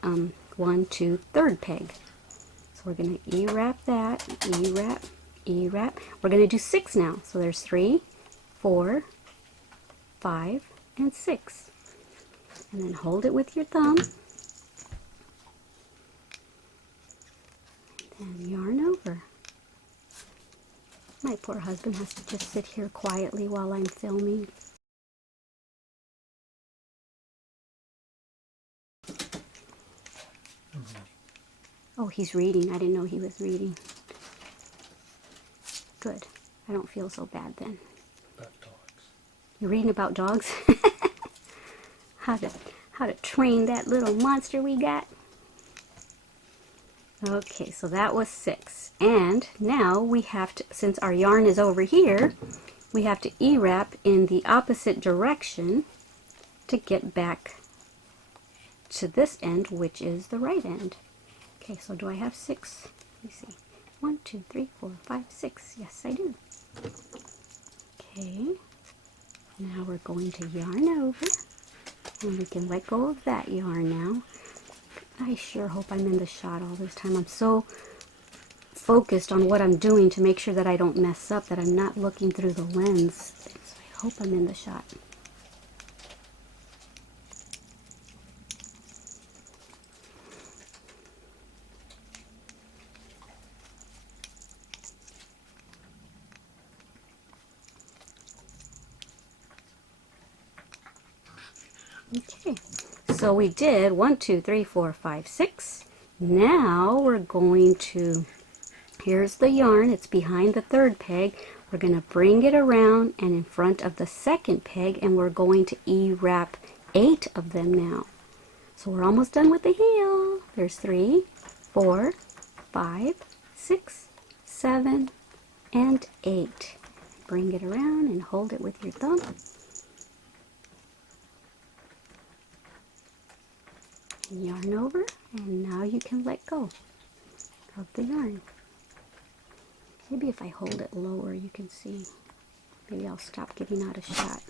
1, 2, 3rd peg. So we're going to E-wrap that, E-wrap, E-wrap. We're going to do 6 now. So there's 3, 4, 5, and 6. And then hold it with your thumb. And yarn over. My poor husband has to just sit here quietly while I'm filming. Oh, he's reading. I didn't know he was reading. Good. I don't feel so bad then. About dogs. You're reading about dogs? How to train that little monster we got? Okay, so that was 6. And now we have to, since our yarn is over here, we have to E-wrap in the opposite direction to get back to this end, which is the right end. Okay, so do I have 6? Let me see. 1, 2, 3, 4, 5, 6. Yes, I do. Okay, now we're going to yarn over, and we can let go of that yarn now. I sure hope I'm in the shot all this time. I'm so focused on what I'm doing to make sure that I don't mess up, that I'm not looking through the lens. So I hope I'm in the shot. Okay, so we did 1, 2, 3, 4, 5, 6. Now we're going to, here's the yarn, it's behind the 3rd peg. We're going to bring it around and in front of the 2nd peg, and we're going to E-wrap 8 of them now. So we're almost done with the heel. There's 3, 4, 5, 6, 7, and 8. Bring it around and hold it with your thumb. Yarn over, and now you can let go of the yarn. Maybe if I hold it lower you can see. Maybe I'll stop getting out of shot.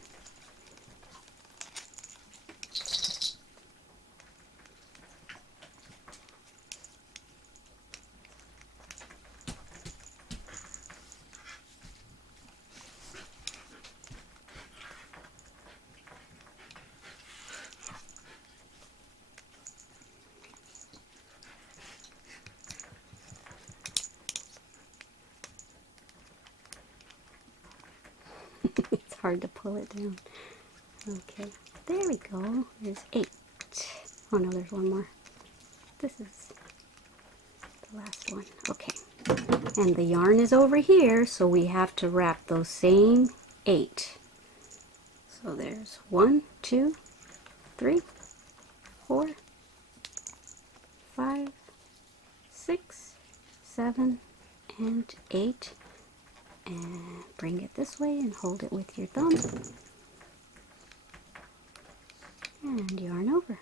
It's hard to pull it down. Okay, there we go. There's 8. Oh no, there's one more. This is the last one. Okay, and the yarn is over here, so we have to wrap those same 8. So there's 1, 2, 3, 4, 5, 6, 7, and 8. And bring it this way and hold it with your thumb. And yarn over.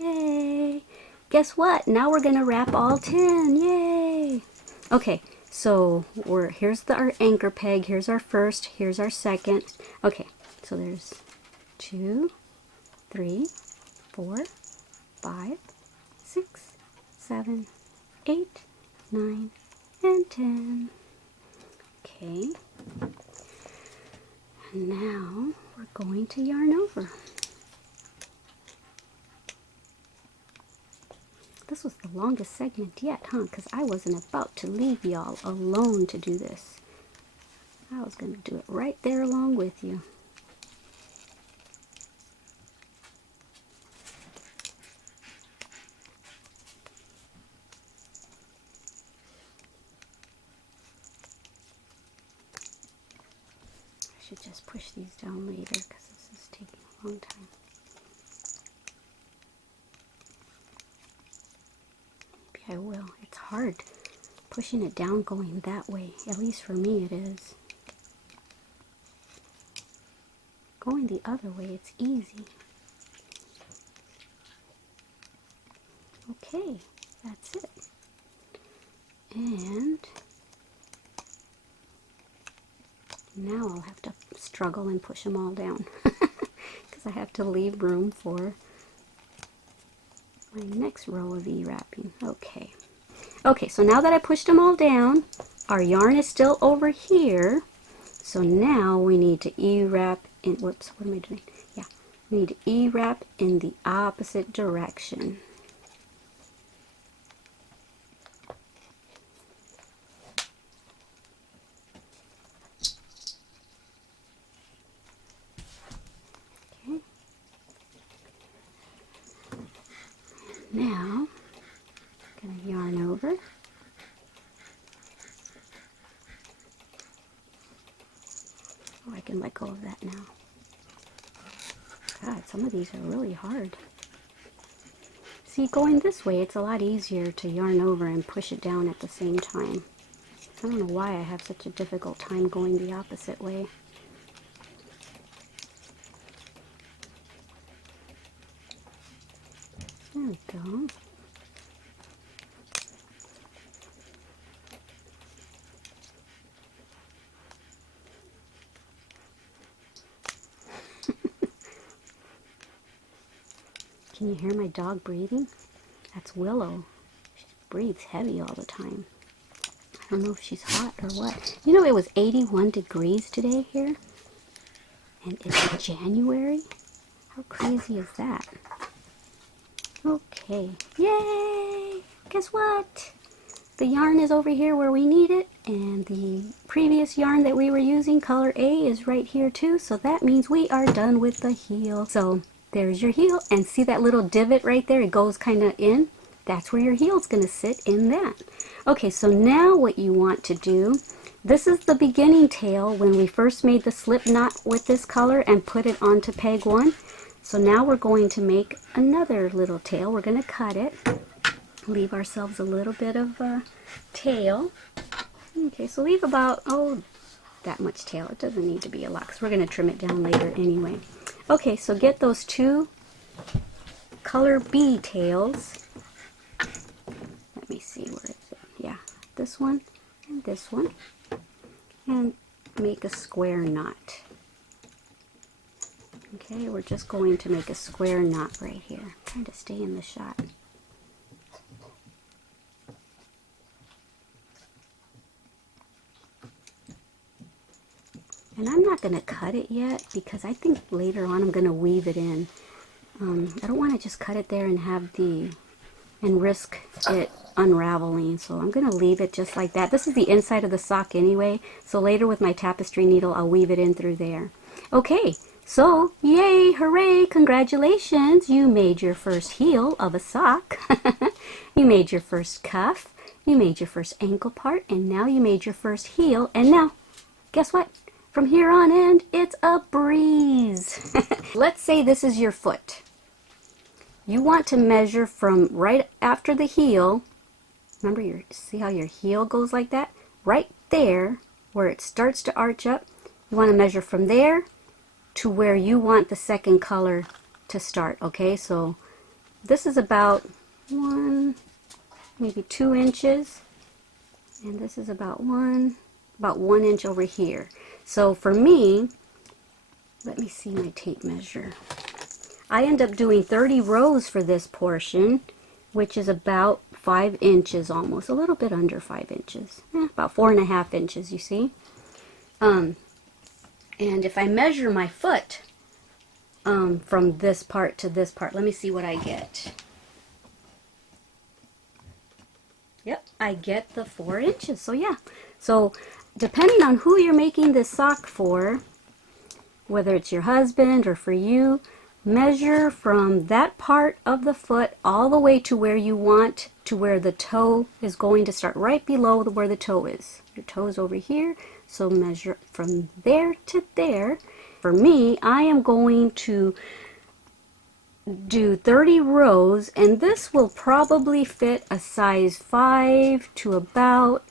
Yay! Guess what? Now we're gonna wrap all 10. Yay! Okay, so here's our anchor peg. Here's our first. Here's our second. Okay, so there's 2, 3, 4, 5, 6, 7, 8, 9, and 10. Okay, and now we're going to yarn over. This was the longest segment yet, huh? Because I wasn't about to leave y'all alone to do this. I was going to do it right there along with you. should just push these down later because this is taking a long time. Maybe I will. It's hard pushing it down going that way. At least for me it is. Going the other way, it's easy. Okay, that's it. And now I'll have to struggle and push them all down because I have to leave room for my next row of E-wrapping. Okay. Okay, so now that I pushed them all down, our yarn is still over here. So now we need to E-wrap in, whoops, what am I doing? Yeah, we need to E-wrap in the opposite direction. Now, I'm going to yarn over. Oh, I can let go of that now. God, some of these are really hard. See, going this way, it's a lot easier to yarn over and push it down at the same time. I don't know why I have such a difficult time going the opposite way. There we go. Can you hear my dog breathing? That's Willow. She breathes heavy all the time. I don't know if she's hot or what. You know, it was 81 degrees today here. And it's January. How crazy is that? Okay, yay! Guess what? The yarn is over here where we need it, and the previous yarn that we were using, color A, is right here too, so that means we are done with the heel. So there's your heel, and see that little divot right there? It goes kind of in. That's where your heel's going to sit, in that. Okay, so now what you want to do, this is the beginning tail when we first made the slip knot with this color and put it onto peg 1. So now we're going to make another little tail. We're going to cut it, leave ourselves a little bit of tail. Okay, so leave about, oh, that much tail. It doesn't need to be a lot because we're going to trim it down later anyway. Okay, so get those two color B tails. Let me see, where is it? Yeah, this one and this one. And make a square knot. Okay, we're just going to make a square knot right here. I'm trying to stay in the shot. And I'm not going to cut it yet because I think later on I'm going to weave it in. I don't want to just cut it there and have and risk it unraveling. So I'm going to leave it just like that. This is the inside of the sock anyway. So later with my tapestry needle, I'll weave it in through there. Okay. So, yay, hooray, congratulations, you made your first heel of a sock. You made your first cuff, you made your first ankle part, and now you made your first heel. And now, guess what? From here on in, it's a breeze. Let's say this is your foot. You want to measure from right after the heel. Remember, see how your heel goes like that? Right there, where it starts to arch up, you want to measure from there to where you want the second color to start. Okay, so this is about maybe 2 inches, and this is about 1 inch over here. So for me, let me see my tape measure. I end up doing 30 rows for this portion, which is about 5 inches almost, a little bit under 5 inches, about 4.5 inches, you see. And if I measure my foot from this part to this part, let me see what I get. Yep, I get the 4 inches. So yeah, so depending on who you're making this sock for, whether it's your husband or for you, measure from that part of the foot all the way to where you want, to where the toe is going to start, right below where the toe is. Your toe is over here, So measure from there to there. For me, I am going to do 30 rows, and this will probably fit a size 5 to about,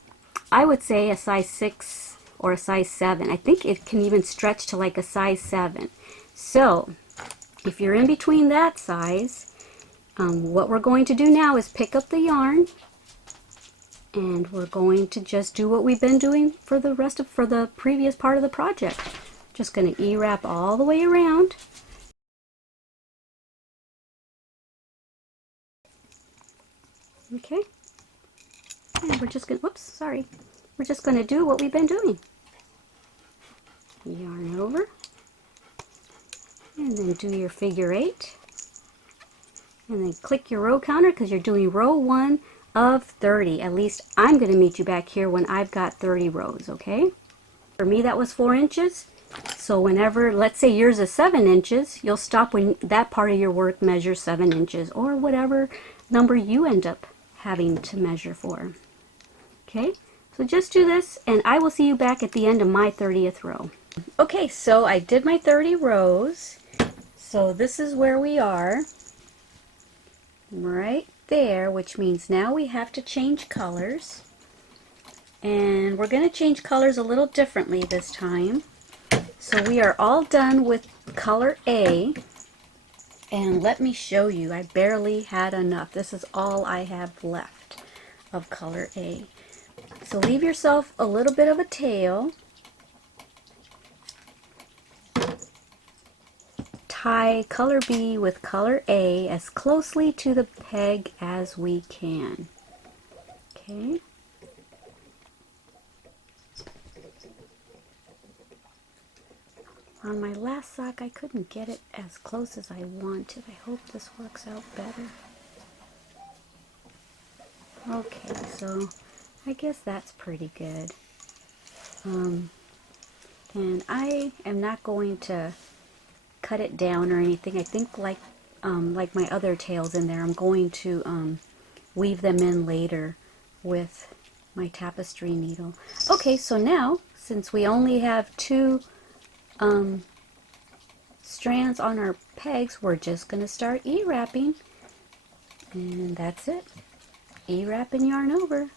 I would say, a size 6 or a size 7. I think it can even stretch to like a size 7. So if you're in between that size, what we're going to do now is pick up the yarn, and we're going to just do what we've been doing for the previous part of the project. Just going to E-wrap all the way around. Okay, and we're just going to, whoops, sorry. We're just going to do what we've been doing. Yarn over, and then do your figure 8. And then click your row counter because you're doing row 1 of 30. At least I'm going to meet you back here when I've got 30 rows, okay? For me that was 4 inches. So whenever, let's say yours is 7 inches, you'll stop when that part of your work measures 7 inches, or whatever number you end up having to measure for. Okay, so just do this and I will see you back at the end of my 30th row. Okay, so I did my 30 rows. So this is where we are. Right there, which means now we have to change colors. And we're going to change colors a little differently this time. So we are all done with color A. And let me show you, I barely had enough. This is all I have left of color A. So leave yourself a little bit of a tail. Tie color B with color A as closely to the peg as we can. Okay. On my last sock, I couldn't get it as close as I wanted. I hope this works out better. Okay, so I guess that's pretty good. And I am not going to cut it down or anything. I think like my other tails in there, I'm going to weave them in later with my tapestry needle. Okay, so now since we only have 2 strands on our pegs, we're just going to start E-wrapping, and that's it. E-wrap and yarn over.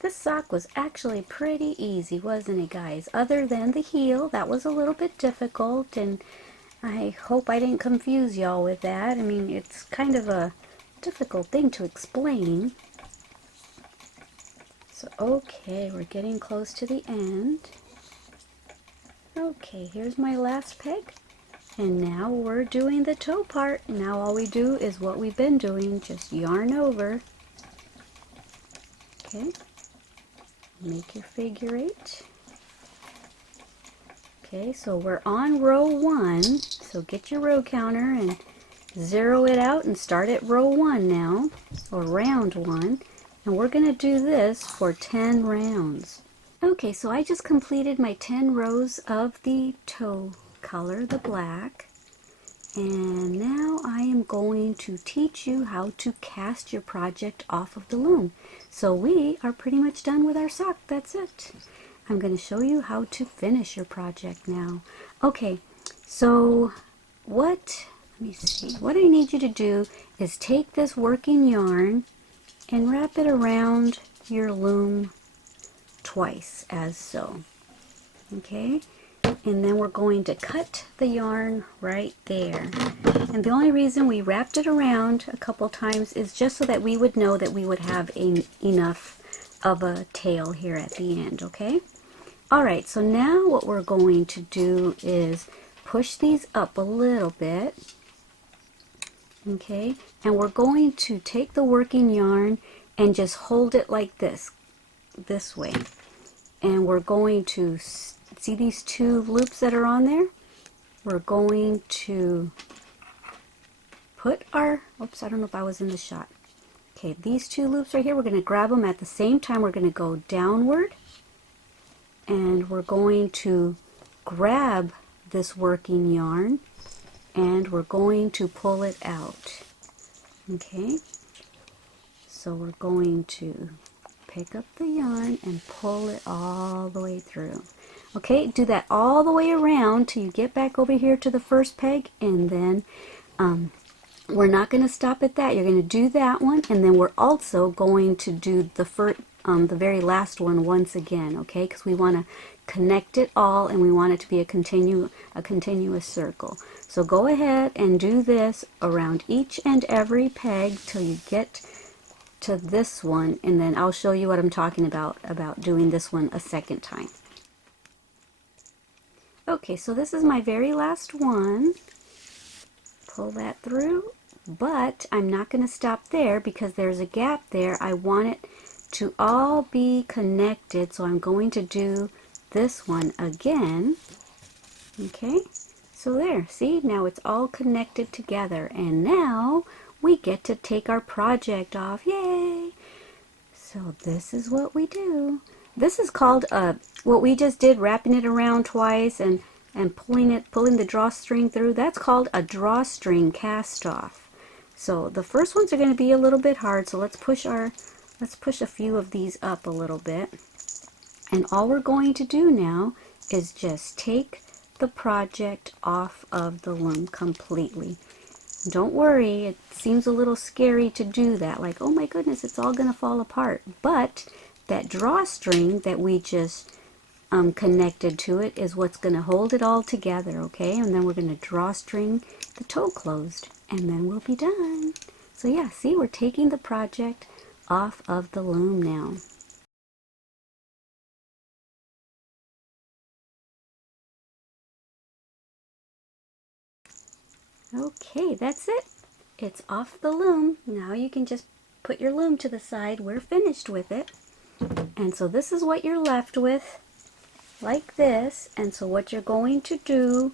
This sock was actually pretty easy, wasn't it, guys? Other than the heel, that was a little bit difficult, and I hope I didn't confuse y'all with that. I mean, it's kind of a difficult thing to explain. So, okay, we're getting close to the end. Okay, here's my last peg. And now we're doing the toe part. Now all we do is what we've been doing, just yarn over. Okay. Make your figure 8. Okay, so we're on row 1, so get your row counter and 0 it out and start at row 1 now, or round 1, and we're going to do this for 10 rounds. Okay, so I just completed my 10 rows of the toe color, the black, and now I am going to teach you how to cast your project off of the loom. So we are pretty much done with our sock. That's it. I'm going to show you how to finish your project now. Okay, so let me see. What I need you to do is take this working yarn and wrap it around your loom twice, as so. Okay, and then we're going to cut the yarn right there. And the only reason we wrapped it around a couple times is just so that we would know that we would have enough of a tail here at the end, okay? Alright, so now what we're going to do is push these up a little bit, okay? And we're going to take the working yarn and just hold it like this way. And we're going to, see these 2 loops that are on there? We're going to put our, oops, I don't know if I was in the shot. Okay, these 2 loops right here, we're going to grab them at the same time. We're going to go downward, and we're going to grab this working yarn, and we're going to pull it out. Okay, so we're going to pick up the yarn and pull it all the way through. Okay, do that all the way around till you get back over here to the first peg, and then we're not going to stop at that. You're going to do that one, and then we're also going to do the very last one once again, okay? Because we want to connect it all, and we want it to be a continuous circle. So go ahead and do this around each and every peg till you get to this one, and then I'll show you what I'm talking about doing this one a second time. Okay, so this is my very last one. Pull that through, but I'm not going to stop there because there's a gap there. I want it to all be connected, so I'm going to do this one again. Okay, so there, see, now it's all connected together, and now we get to take our project off. Yay! So this is what we do. This is called what we just did, wrapping it around twice and pulling the drawstring through. That's called a drawstring cast off. So the first ones are going to be a little bit hard, so let's push a few of these up a little bit. And all we're going to do now is just take the project off of the loom completely. Don't worry, it seems a little scary to do that, like, oh my goodness, it's all going to fall apart. But that drawstring that we just connected to it is what's going to hold it all together, okay? And then we're going to drawstring the toe closed, and then we'll be done. So yeah, see, we're taking the project off of the loom now. Okay, that's it. It's off the loom. Now you can just put your loom to the side. We're finished with it. And so this is what you're left with, like this. And so what you're going to do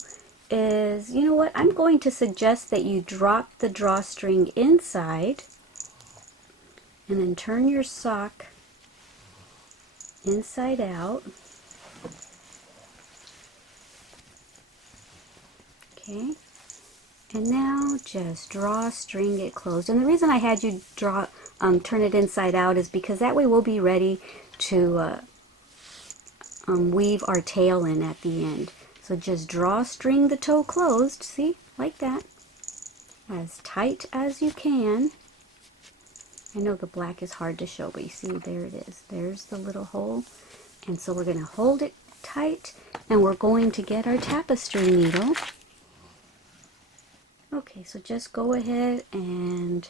is, you know what, I'm going to suggest that you drop the drawstring inside and then turn your sock inside out. Okay. And now just drawstring it closed. And the reason I had you turn it inside out is because that way we'll be ready to weave our tail in at the end. So just drawstring the toe closed, see, like that, as tight as you can. I know the black is hard to show, but you see, there it is. There's the little hole. And so we're going to hold it tight, and we're going to get our tapestry needle. Okay, so just go ahead and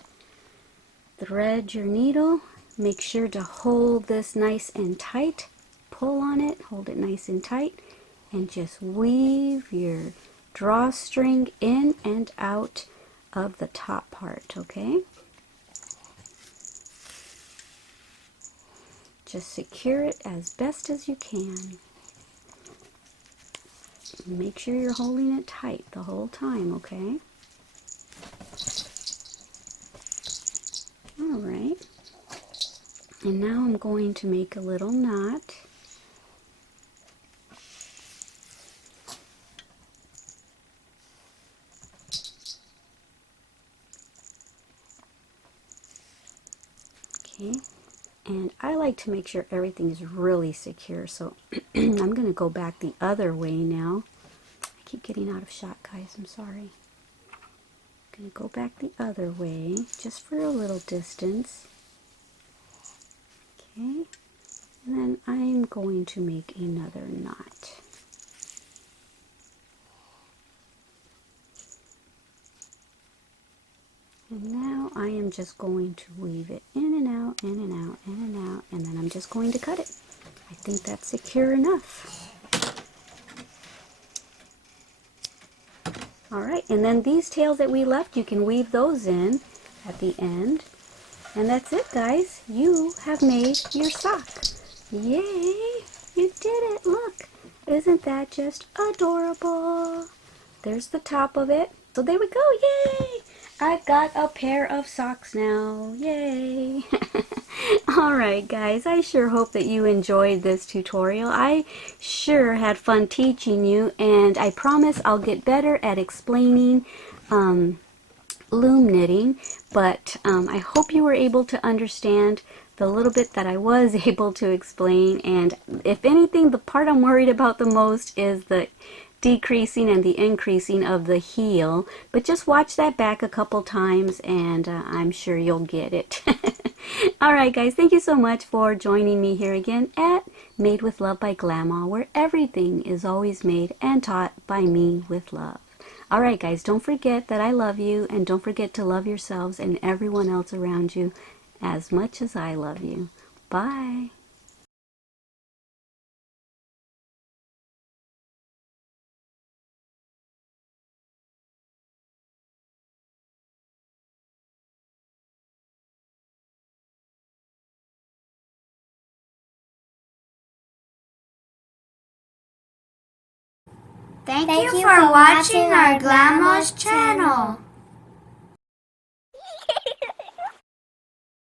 thread your needle. Make sure to hold this nice and tight. Pull on it, hold it nice and tight, and just weave your drawstring in and out of the top part, okay? Just secure it as best as you can. Make sure you're holding it tight the whole time, okay? Alright, and now I'm going to make a little knot. Okay, and I like to make sure everything is really secure, so I'm going to go back the other way now. I keep getting out of shot, guys, I'm sorry. Going to go back the other way just for a little distance. Okay, and then I'm going to make another knot. And now I am just going to weave it in and out, in and out, in and out, and then I'm just going to cut it. I think that's secure enough. Alright, and then these tails that we left, you can weave those in at the end. And that's it, guys. You have made your sock. Yay! You did it! Look! Isn't that just adorable? There's the top of it. So there we go! Yay! I've got a pair of socks now. Yay! Alright guys, I sure hope that you enjoyed this tutorial. I sure had fun teaching you, and I promise I'll get better at explaining loom knitting, but I hope you were able to understand the little bit that I was able to explain. And if anything, the part I'm worried about the most is the decreasing and the increasing of the heel. But just watch that back a couple times and I'm sure you'll get it. Alright guys, thank you so much for joining me here again at Made with Love by Glama, where everything is always made and taught by me with love. Alright guys, don't forget that I love you, and don't forget to love yourselves and everyone else around you as much as I love you. Bye! Thank you for watching our Glama's channel.